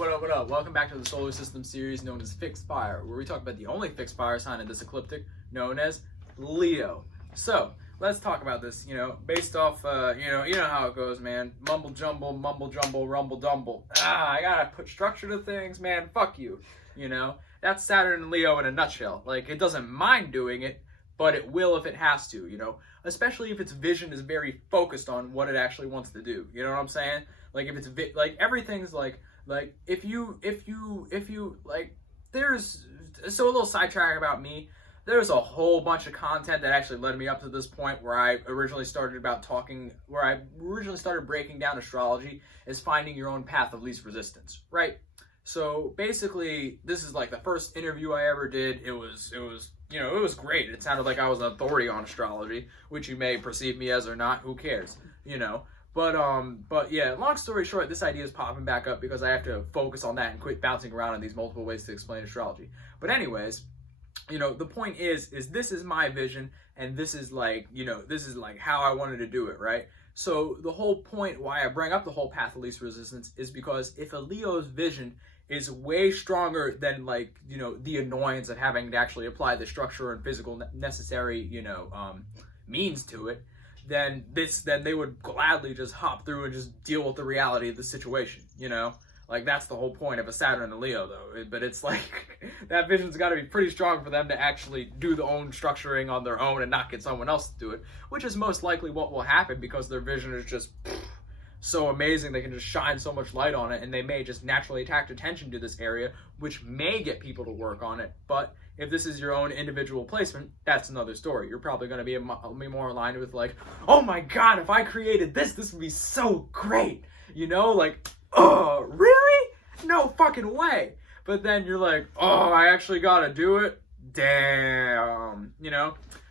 What up? Welcome back to the solar system series known as Fixed Fire, where we talk about the only fixed fire sign in this ecliptic, known as Leo. So, let's talk about this, based off, you know how it goes, man. Mumble jumble, rumble dumble. I gotta put structure to things, man. Fuck you. That's Saturn in Leo in a nutshell. Like, it doesn't mind doing it, but it will if it has to, especially if its vision is very focused on what it actually wants to do. You know what I'm saying? Like, if it's like everything's like if you like, there's so a little sidetrack about me. There's a whole bunch of content that actually led me up to this point where I originally started breaking down astrology as finding your own path of least resistance, right? So basically, this is like the first interview I ever did. It was great. It sounded like I was an authority on astrology, which you may perceive me as or not. Who cares, But yeah, long story short, this idea is popping back up because I have to focus on that and quit bouncing around on these multiple ways to explain astrology. But anyways, the point is this is my vision, and this is like how I wanted to do it, right? So the whole point why I bring up the whole path of least resistance is because if a Leo's vision is way stronger than the annoyance of having to actually apply the structure and physical necessary, means to it, then they would gladly just hop through and just deal with the reality of the situation, Like, that's the whole point of a Saturn in Leo, though. But it's like, that vision's got to be pretty strong for them to actually do the own structuring on their own and not get someone else to do it, which is most likely what will happen because their vision is just so amazing. They can just shine so much light on it, and they may just naturally attract attention to this area, which may get people to work on it. But if this is your own individual placement, that's another story. You're probably going to be more aligned with like, oh my god, if I created this would be so great, oh, really? No fucking way. But then you're like, oh, I actually gotta do it? Damn,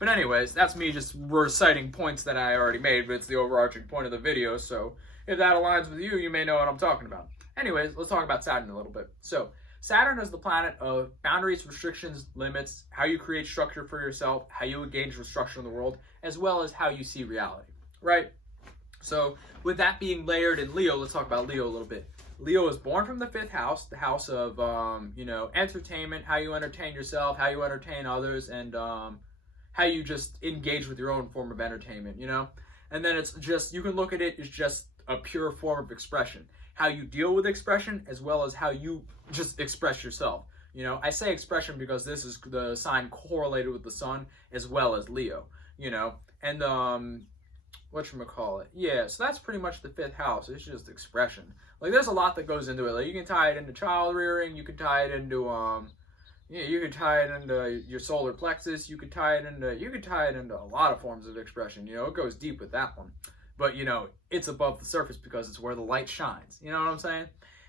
But anyways, that's me just reciting points that I already made, but it's the overarching point of the video, so if that aligns with you, you may know what I'm talking about. Anyways, let's talk about Saturn a little bit. So, Saturn is the planet of boundaries, restrictions, limits, how you create structure for yourself, how you engage with structure in the world, as well as how you see reality, right? So, with that being layered in Leo, let's talk about Leo a little bit. Leo is born from the 5th house, the house of, entertainment, how you entertain yourself, how you entertain others, and how you just engage with your own form of entertainment, And then it's just, you can look at it as just a pure form of expression. How you deal with expression, as well as how you just express yourself. I say expression because this is the sign correlated with the sun, as well as Leo, And, whatchamacallit? Yeah, so that's pretty much the 5th house. It's just expression. Like, there's a lot that goes into it. Like, you can tie it into child rearing. You can tie it into, you could tie it into your solar plexus. You could tie it into a lot of forms of expression. It goes deep with that one. But, it's above the surface because it's where the light shines. You know what I'm saying?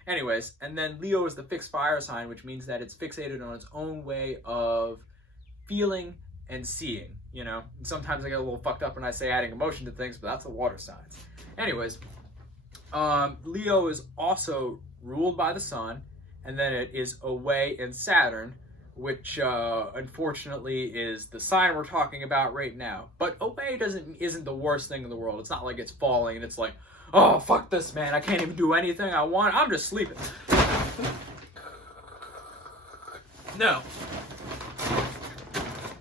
Anyways, and then Leo is the fixed fire sign, which means that it's fixated on its own way of feeling and seeing, And sometimes I get a little fucked up when I say adding emotion to things, but that's the water signs. Anyways, Leo is also ruled by the sun, and then it is away in Saturn, which unfortunately is the sign we're talking about right now. But away isn't the worst thing in the world. It's not like it's falling and it's like, oh, fuck this, man, I can't even do anything I want, I'm just sleeping. No.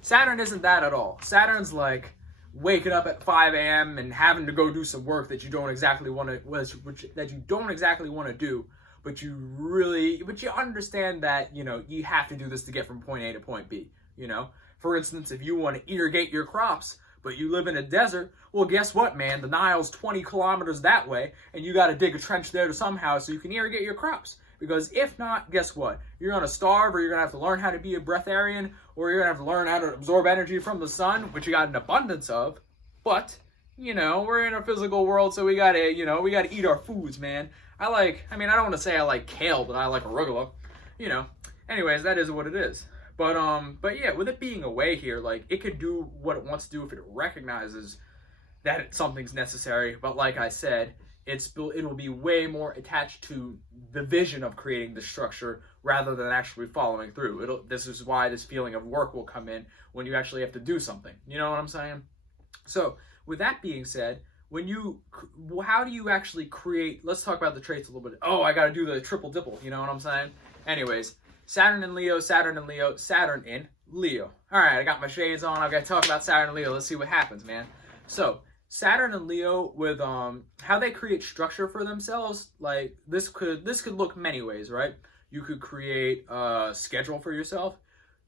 Saturn isn't that at all. Saturn's like waking up at 5 a.m. and having to go do some work that you don't exactly want to do, but you understand that, you have to do this to get from point A to point B, For instance, if you want to irrigate your crops, but you live in a desert, well, guess what, man? The Nile's 20 kilometers that way, and you got to dig a trench there to somehow so you can irrigate your crops. Because if not, guess what? You're going to starve, or you're going to have to learn how to be a breatharian, or you're going to have to learn how to absorb energy from the sun, which you got an abundance of. But, we're in a physical world, so we got to eat our foods, man. I don't want to say I like kale, but I like arugula. Anyways, that is what it is. But yeah, with it being away here, like, it could do what it wants to do if it recognizes that something's necessary. But like I said, it'll be way more attached to the vision of creating the structure rather than actually following through. This is why this feeling of work will come in when you actually have to do something. You know what I'm saying? So with that being said, how do you actually create, let's talk about the traits a little bit. Oh, I got to do the triple dipple, you know what I'm saying? Anyways, Saturn in Leo, Saturn in Leo, Saturn in Leo. All right, I got my shades on. I've got to talk about Saturn in Leo. Let's see what happens, man. So Saturn and Leo, with how they create structure for themselves, like this could look many ways, right? You could create a schedule for yourself.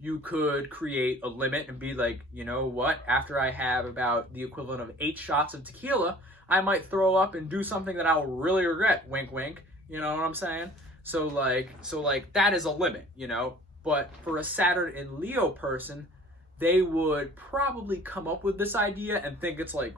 You could create a limit and be like, you know what, after I have about the equivalent of 8 shots of tequila, I might throw up and do something that I'll really regret. Wink, wink. You know what I'm saying? So like that is a limit, you know? But for a Saturn in Leo person, they would probably come up with this idea and think it's like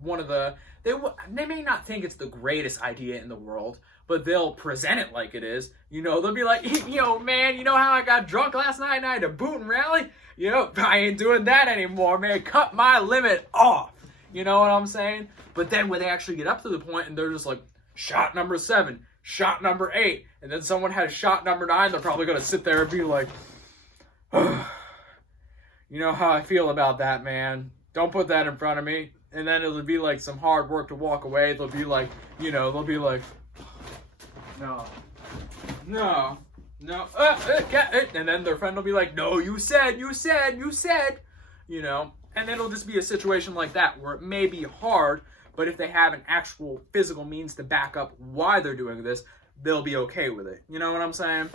one of the, they may not think it's the greatest idea in the world, but they'll present it like it is. You know, they'll be like, yo, man, you know how I got drunk last night and I had to boot and rally? You know, I ain't doing that anymore, man. Cut my limit off. You know what I'm saying? But then when they actually get up to the point and they're just like, shot number 7, shot number 8, and then someone has shot number 9, they're probably going to sit there and be like, oh, you know how I feel about that, man. Don't put that in front of me. And then it'll be like some hard work to walk away. They'll be like, you know, they'll be like, no, and then their friend will be like, no, you said, you know, and then it'll just be a situation like that where it may be hard, but if they have an actual physical means to back up why they're doing this, they'll be okay with it. You know what I'm saying?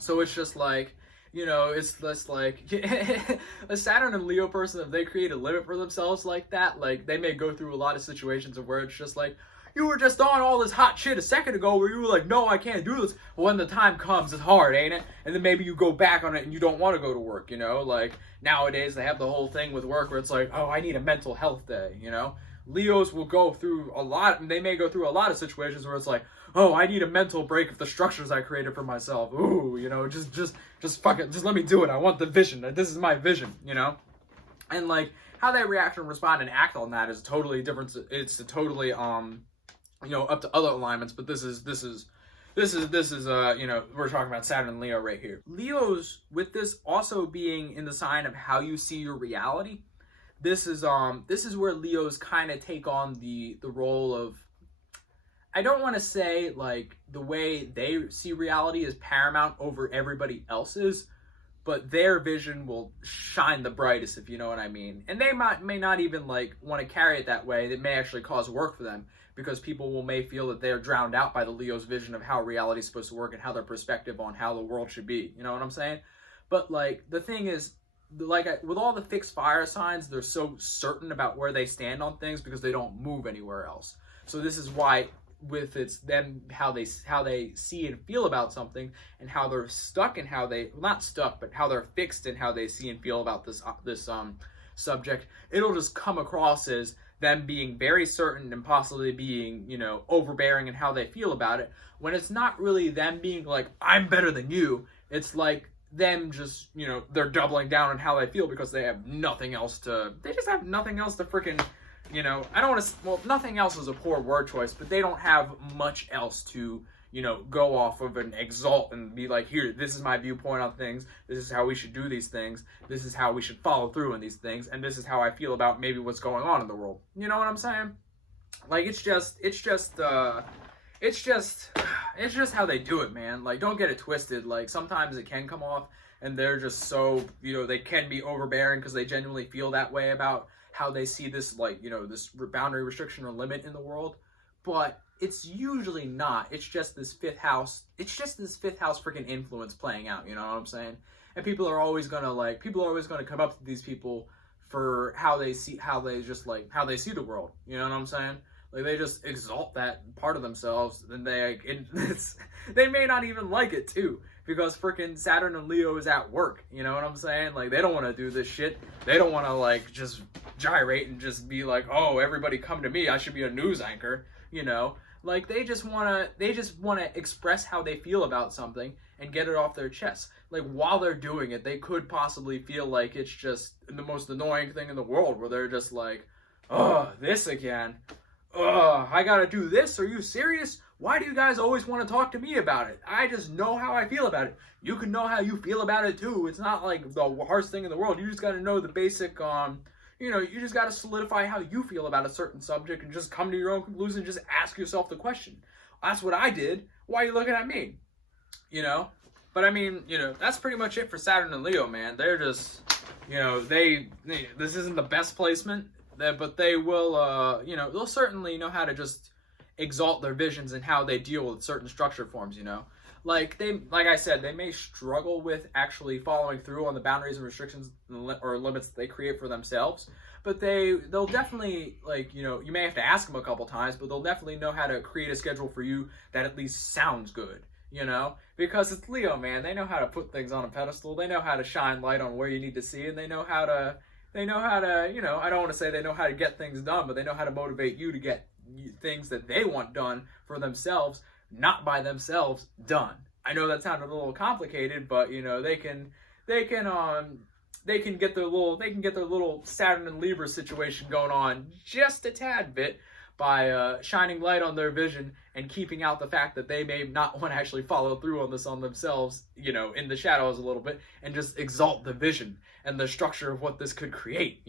So it's just like, you know, it's just like a Saturn and Leo person, if they create a limit for themselves like that, like they may go through a lot of situations of where it's just like, you were just on all this hot shit a second ago where you were like, no, I can't do this. When the time comes, it's hard, ain't it? And then maybe you go back on it and you don't want to go to work, you know? Like, nowadays they have the whole thing with work where it's like, oh, I need a mental health day, you know? Leos will go through a lot, and they may go through a lot of situations where it's like, oh, I need a mental break of the structures I created for myself. Ooh, you know, just fuck it. Just let me do it. I want the vision. This is my vision, you know? And, like, how they react and respond and act on that is totally different. It's a totally, you know, up to other alignments, but this is you know, we're talking about Saturn and Leo right here. Leos, with this also being in the sign of how you see your reality, this is where Leos kind of take on the role of, I don't want to say like the way they see reality is paramount over everybody else's, but their vision will shine the brightest, if you know what I mean. And they may not even like want to carry it that way. That may actually cause work for them, because people may feel that they're drowned out by the Leo's vision of how reality is supposed to work and how their perspective on how the world should be. You know what I'm saying? But like the thing is, like with all the fixed fire signs, they're so certain about where they stand on things because they don't move anywhere else. So this is why, with it's them how they see and feel about something, and how they're stuck and how they, well, not stuck, but how they're fixed and how they see and feel about this subject, it'll just come across as them being very certain and possibly being, you know, overbearing in how they feel about it, when it's not really them being like, I'm better than you. It's like them just, you know, they're doubling down on how they feel because they have nothing else to, they just have nothing else to freaking, you know, I don't want to, well, nothing else is a poor word choice, but they don't have much else to, you know, go off of and exalt and be like, here, this is my viewpoint on things. This is how we should do these things. This is how we should follow through in these things. And this is how I feel about maybe what's going on in the world. You know what I'm saying? Like, it's just how they do it, man. Like, don't get it twisted. Like, sometimes it can come off and they're just so, you know, they can be overbearing because they genuinely feel that way about how they see this, like, you know, this boundary, restriction, or limit in the world. But it's usually not. It's just this fifth house. It's just this fifth house freaking influence playing out. You know what I'm saying? And people are always gonna come up to these people for how they see the world. You know what I'm saying? Like, they just exalt that part of themselves, and they may not even like it too, because freaking Saturn and Leo is at work. You know what I'm saying? Like, they don't want to do this shit. They don't want to like just gyrate and just be like, oh, everybody come to me. I should be a news anchor. You know, like they just wanna express how they feel about something and get it off their chest. Like, while they're doing it, they could possibly feel like it's just the most annoying thing in the world, where they're just like, oh, this again. Oh, I gotta do this? Are you serious? Why do you guys always want to talk to me about it? I just know how I feel about it. You can know how you feel about it too. It's not like the hardest thing in the world. You just gotta know the basic, you just got to solidify how you feel about a certain subject and just come to your own conclusion and just ask yourself the question. That's what I did. Why are you looking at me? But I mean, that's pretty much it for Saturn and Leo, man. They're just, this isn't the best placement, but they will, they'll certainly know how to just exalt their visions and how they deal with certain structure forms, Like I said, they may struggle with actually following through on the boundaries and restrictions or limits that they create for themselves, but they'll definitely, you may have to ask them a couple times, but they'll definitely know how to create a schedule for you that at least sounds good, because it's Leo, man. They know how to put things on a pedestal. They know how to shine light on where you need to see, and they know how to, I don't want to say they know how to get things done, but they know how to motivate you to get things that they want done for themselves, not by themselves, done. I know that sounded a little complicated, but they can get their little Saturn and Libra situation going on just a tad bit by shining light on their vision and keeping out the fact that they may not want to actually follow through on this on themselves, in the shadows a little bit, and just exalt the vision and the structure of what this could create.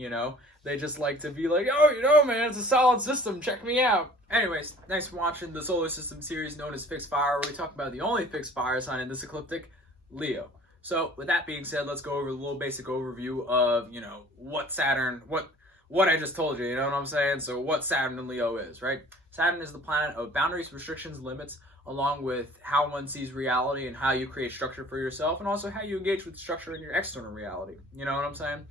They just like to be like, oh, man, it's a solid system, check me out. Anyways, thanks for watching the solar system series known as Fixed Fire, where we talk about the only fixed fire sign in this ecliptic, Leo. So with that being said, let's go over a little basic overview of, what Saturn, what I just told you, you know what I'm saying? So what Saturn and Leo is, right? Saturn is the planet of boundaries, restrictions, limits, along with how one sees reality and how you create structure for yourself, and also how you engage with structure in your external reality. You know what I'm saying?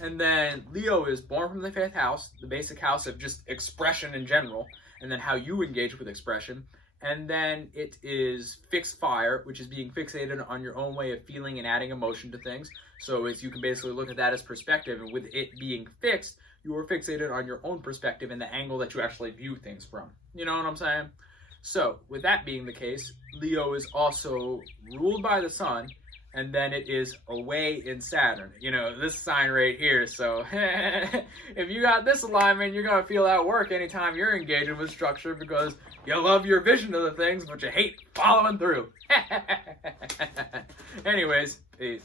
And then Leo is born from the 5th house, the basic house of just expression in general, and then how you engage with expression. And then it is fixed fire, which is being fixated on your own way of feeling and adding emotion to things. So you can basically look at that as perspective, and with it being fixed, you are fixated on your own perspective and the angle that you actually view things from. You know what I'm saying? So, with that being the case, Leo is also ruled by the sun, and then it is away in Saturn. This sign right here. So, if you got this alignment, you're going to feel that work anytime you're engaging with structure, because you love your vision of the things, but you hate following through. Anyways, peace.